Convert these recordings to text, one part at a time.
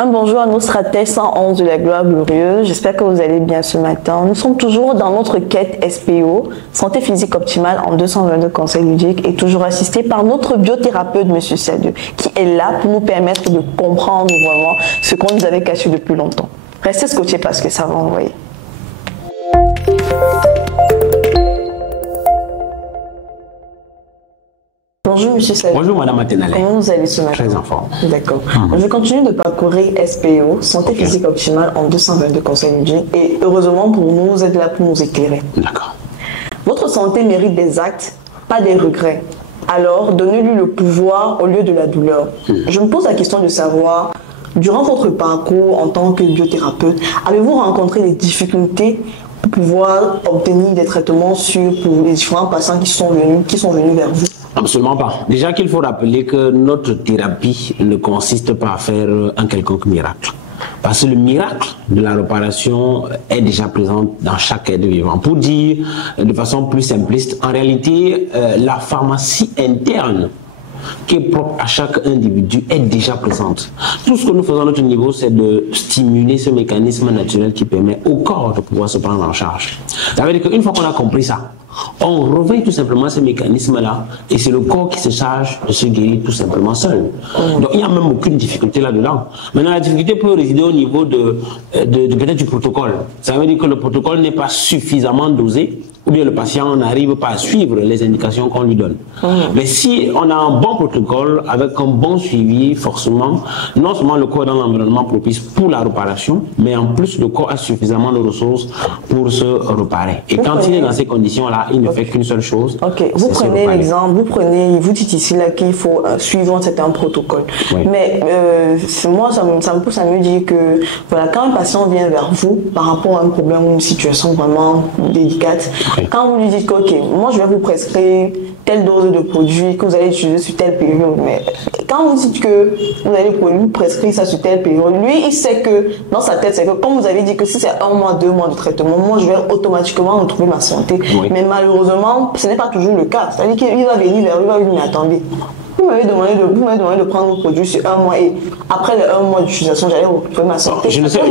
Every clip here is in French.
Un bonjour à nos stratèges 111 de la gloire glorieuse. J'espère que vous allez bien ce matin. Nous sommes toujours dans notre quête SPO, santé physique optimale en 222 conseils ludiques, et toujours assisté par notre biothérapeute, Monsieur Sadieu, qui est là pour nous permettre de comprendre vraiment ce qu'on nous avait caché depuis longtemps. Restez scotchés parce que ça va envoyer. Bonjour Monsieur Sadieu. Bonjour Madame Atenale. Comment vous allez ce matin? Très en forme. D'accord. Je continue de parcourir SPO, santé physique optimale en 222 conseils ludiques, et heureusement pour nous, vous êtes là pour nous éclairer. D'accord. Votre santé mérite des actes, pas des regrets. Alors, donnez-lui le pouvoir au lieu de la douleur. Je me pose la question de savoir, durant votre parcours en tant que biothérapeute, avez-vous rencontré des difficultés pour pouvoir obtenir des traitements sûrs pour les différents patients qui sont venus vers vous? Absolument pas. Déjà qu'il faut rappeler que notre thérapie ne consiste pas à faire un quelconque miracle. Parce que le miracle de la réparation est déjà présent dans chaque être vivant. Pour dire de façon plus simpliste, en réalité, la pharmacie interne qui est propre à chaque individu est déjà présente. Tout ce que nous faisons à notre niveau, c'est de stimuler ce mécanisme naturel qui permet au corps de pouvoir se prendre en charge. Ça veut dire qu'une fois qu'on a compris ça, on réveille tout simplement ce mécanisme-là et c'est le corps qui se charge de se guérir tout simplement seul. Donc il n'y a même aucune difficulté là-dedans. Maintenant, la difficulté peut résider au niveau peut-être du protocole. Ça veut dire que le protocole n'est pas suffisamment dosé, ou bien le patient n'arrive pas à suivre les indications qu'on lui donne. Mais si on a un bon protocole, avec un bon suivi, forcément, non seulement le corps est dans l'environnement propice pour la réparation, mais en plus le corps a suffisamment de ressources pour se réparer. Et quand il est dans ces conditions-là, il ne fait qu'une seule chose. Ok, vous prenez l'exemple, vous dites ici là qu'il faut suivre un certain protocole. Oui. Mais moi, ça me pousse à me dire que voilà, quand un patient vient vers vous par rapport à un problème ou une situation vraiment délicate, quand vous lui dites que, ok, moi je vais vous prescrire telle dose de produit que vous allez utiliser sur telle période, mais quand vous dites que vous allez lui prescrire ça sur telle période, lui il sait que dans sa tête, c'est que comme vous avez dit que si c'est 1 mois, 2 mois de traitement, moi je vais automatiquement retrouver ma santé. Oui. Mais malheureusement, ce n'est pas toujours le cas. C'est-à-dire qu'il va venir vers lui, il va lui dire, mais attendez, vous m'avez demandé de prendre vos produits sur 1 mois et après les 1 mois d'utilisation, j'allais retrouver ma santé. Je ne sais pas.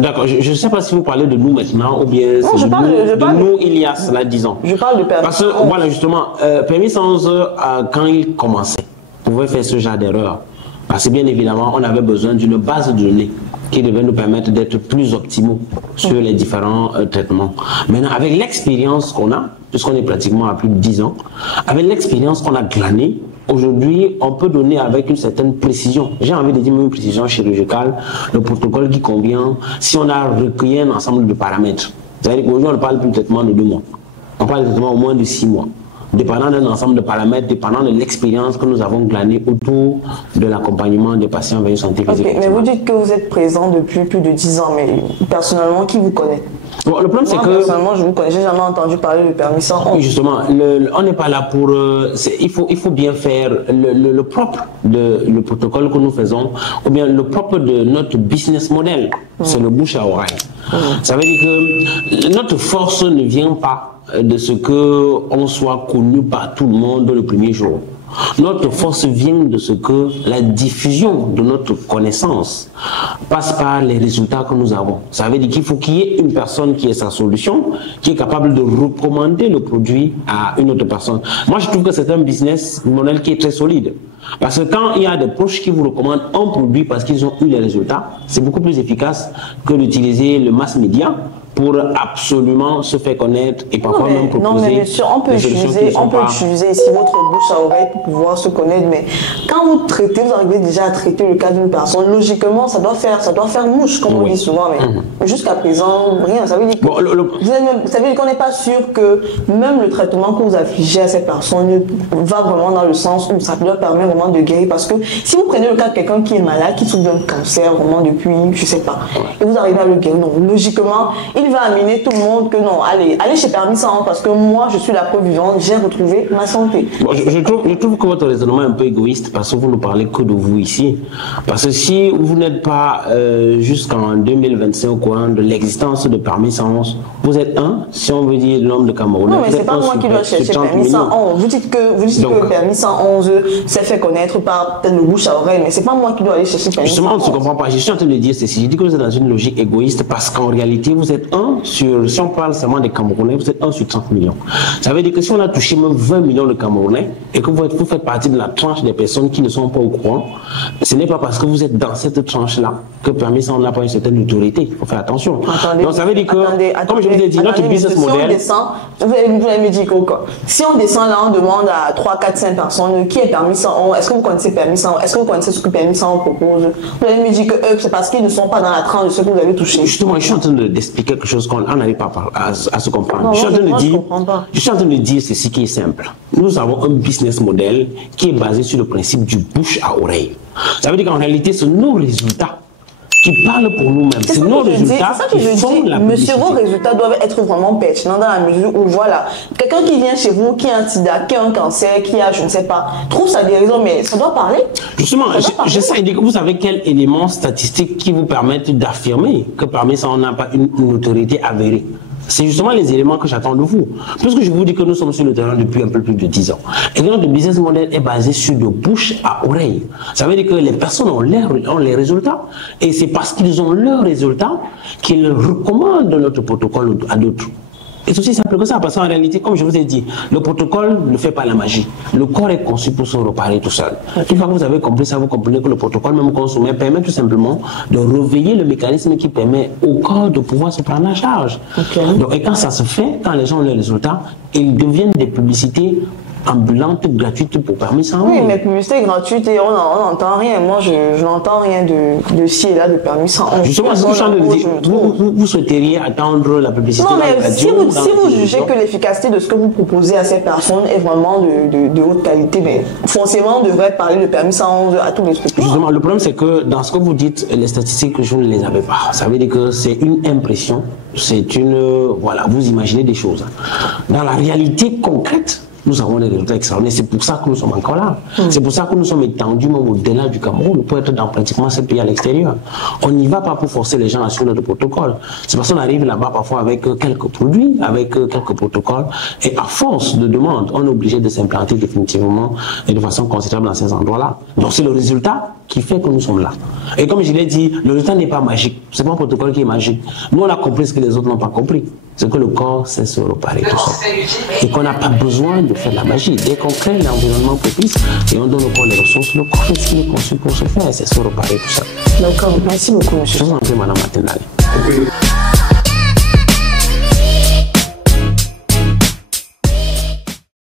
D'accord, je ne sais pas si vous parlez de nous maintenant ou bien de nous il y a cela 10 ans. Je parle de Permis. Parce que voilà justement, Permis 111, quand il commençait, pouvait faire ce genre d'erreur. Parce que bien évidemment, on avait besoin d'une base de données qui devait nous permettre d'être plus optimaux sur les différents traitements. Maintenant, avec l'expérience qu'on a, puisqu'on est pratiquement à plus de 10 ans, avec l'expérience qu'on a glanée, aujourd'hui, on peut donner avec une certaine précision, j'ai envie de dire même une précision chirurgicale, le protocole qui convient si on a recueilli un ensemble de paramètres. C'est-à-dire qu'aujourd'hui, on ne parle plus de traitement de 2 mois, on parle de traitement au moins de 6 mois. Dépendant d'un ensemble de paramètres, dépendant de l'expérience que nous avons glanée autour de l'accompagnement des patients vers une santé physique. Mais vous dites que vous êtes présent depuis plus de 10 ans, mais personnellement, qui vous connaît? Bon, le problème, c'est que... Personnellement, je vous connais, j'ai jamais entendu parler de Permis 111. Oui, justement, on n'est pas là pour... il faut bien faire le propre le protocole que nous faisons, ou bien le propre de notre business model, c'est le bouche à oreille. Ça veut dire que notre force ne vient pas de ce qu'on soit connu par tout le monde le premier jour. Notre force vient de ce que la diffusion de notre connaissance passe par les résultats que nous avons. Ça veut dire qu'il faut qu'il y ait une personne qui ait sa solution, qui est capable de recommander le produit à une autre personne. Moi, je trouve que c'est un business model qui est très solide. Parce que quand il y a des proches qui vous recommandent un produit parce qu'ils ont eu les résultats, c'est beaucoup plus efficace que d'utiliser le mass media pour absolument se faire connaître et parfois même proposer. Non, mais bien sûr, on peut utiliser ici votre bouche à oreille pour pouvoir se connaître, mais quand vous traitez, vous arrivez déjà à traiter le cas d'une personne, logiquement, ça doit faire mouche, comme on dit souvent, mais jusqu'à présent, rien. Ça veut dire qu'on n'est pas sûr que même le traitement que vous affligez à cette personne va vraiment dans le sens où ça leur permet vraiment de guérir, parce que si vous prenez le cas de quelqu'un qui est malade, qui souffre d'un cancer vraiment depuis, je sais pas, et vous arrivez à le guérir, donc logiquement, il il va amener tout le monde que non, allez chez Permis 111 parce que moi, je suis la preuve vivante, j'ai retrouvé ma santé. Bon, je trouve que votre raisonnement est un peu égoïste parce que vous ne parlez que de vous ici. Parce que si vous n'êtes pas jusqu'en 2025 au courant de l'existence de Permis 111, vous êtes si on veut dire l'homme de Cameroun. Non, mais c'est pas moi qui dois chercher Permis 111. Vous dites que Permis 111 s'est fait connaître par peut-être le bouche à oreille, mais c'est pas moi qui dois aller chercher Permis 111. Justement, on ne se comprend pas. Je suis en train de dire ceci. Je dis que vous êtes dans une logique égoïste parce qu'en réalité, vous êtes si on parle seulement des Camerounais, vous êtes 1 sur 30 millions. Ça veut dire que si on a touché même 20 millions de Camerounais et que vous faites partie de la tranche des personnes qui ne sont pas au courant, ce n'est pas parce que vous êtes dans cette tranche-là que Permis 111 n'a pas une certaine autorité. Il faut faire attention. Attendez, donc ça veut dire que, comme je vous ai dit, notre business model... Vous allez me dire quoi? Si on descend là, on demande à 3, 4, 5 personnes qui est Permis 111, est-ce que vous connaissez Permis 111? Est-ce que vous connaissez ce que Permis 111 propose? Vous allez me dire que c'est parce qu'ils ne sont pas dans la tranche de ce que vous avez touché. Justement, je suis en train d'expliquer quelque chose qu'on n'arrive pas à se comprendre. Non, je suis en train de dire dire ceci qui est simple. Nous avons un business model qui est basé sur le principe du bouche à oreille. Ça veut dire qu'en réalité, c'est nos résultats qui parlent pour nous-mêmes. C'est nos résultats qui font la publicité. Monsieur, vos résultats doivent être vraiment pertinents dans la mesure où, voilà, quelqu'un qui vient chez vous, qui a un sida, qui a un cancer, qui a, je ne sais pas, trouve sa guérison, mais ça doit parler. Justement, j'essaie de dire que vous savez quels éléments statistiques qui vous permettent d'affirmer que parmi ça, on n'a pas une autorité avérée. C'est justement les éléments que j'attends de vous. Puisque je vous dis que nous sommes sur le terrain depuis un peu plus de 10 ans. Et que notre business model est basé sur de bouche à oreille. Ça veut dire que les personnes ont les résultats. Et c'est parce qu'ils ont leurs résultats qu'ils recommandent notre protocole à d'autres. Et c'est aussi simple que ça, parce qu'en réalité, comme je vous ai dit, le protocole ne fait pas la magie. Le corps est conçu pour se réparer tout seul. Une fois que vous avez compris ça, vous comprenez que le protocole, même consommé, permet tout simplement de réveiller le mécanisme qui permet au corps de pouvoir se prendre en charge. Okay. Donc, et quand ça se fait, quand les gens ont les résultats, ils deviennent des publicités ambulante, gratuite pour Permis 111. Oui, mais publicité gratuite et on n'entend rien. Moi, je n'entends rien de ci et là de Permis 111. Justement, ce que je suis en train de dire, vous souhaiteriez attendre la publicité. Non, mais si vous jugez que l'efficacité de ce que vous proposez à ces personnes est vraiment de haute qualité, mais forcément, on devrait parler de Permis 111 à tous les structures. Justement, le problème, c'est que dans ce que vous dites, les statistiques, je ne les avais pas. Ça veut dire que c'est une impression, c'est une... Voilà, vous imaginez des choses. Dans la réalité concrète, nous avons des résultats extraordinaires. C'est pour ça que nous sommes encore là. C'est pour ça que nous sommes étendus même au-delà du Cameroun pour être dans pratiquement 7 pays à l'extérieur. On n'y va pas pour forcer les gens à suivre notre protocole. C'est parce qu'on arrive là-bas parfois avec quelques produits, avec quelques protocoles. Et à force de demande, on est obligé de s'implanter définitivement et de façon considérable dans ces endroits-là. Donc c'est le résultat qui fait que nous sommes là. Et comme je l'ai dit, le résultat n'est pas magique. C'est pas un protocole qui est magique. Nous, on a compris ce que les autres n'ont pas compris. C'est que le corps sait se réparer tout seul. Et qu'on n'a pas besoin de faire de la magie. Dès qu'on crée l'environnement propice et on donne au corps les ressources, le corps est conçu pour se faire. C'est se réparer tout seul. D'accord. Merci beaucoup, monsieur. Je vous en prie, madame Matenali.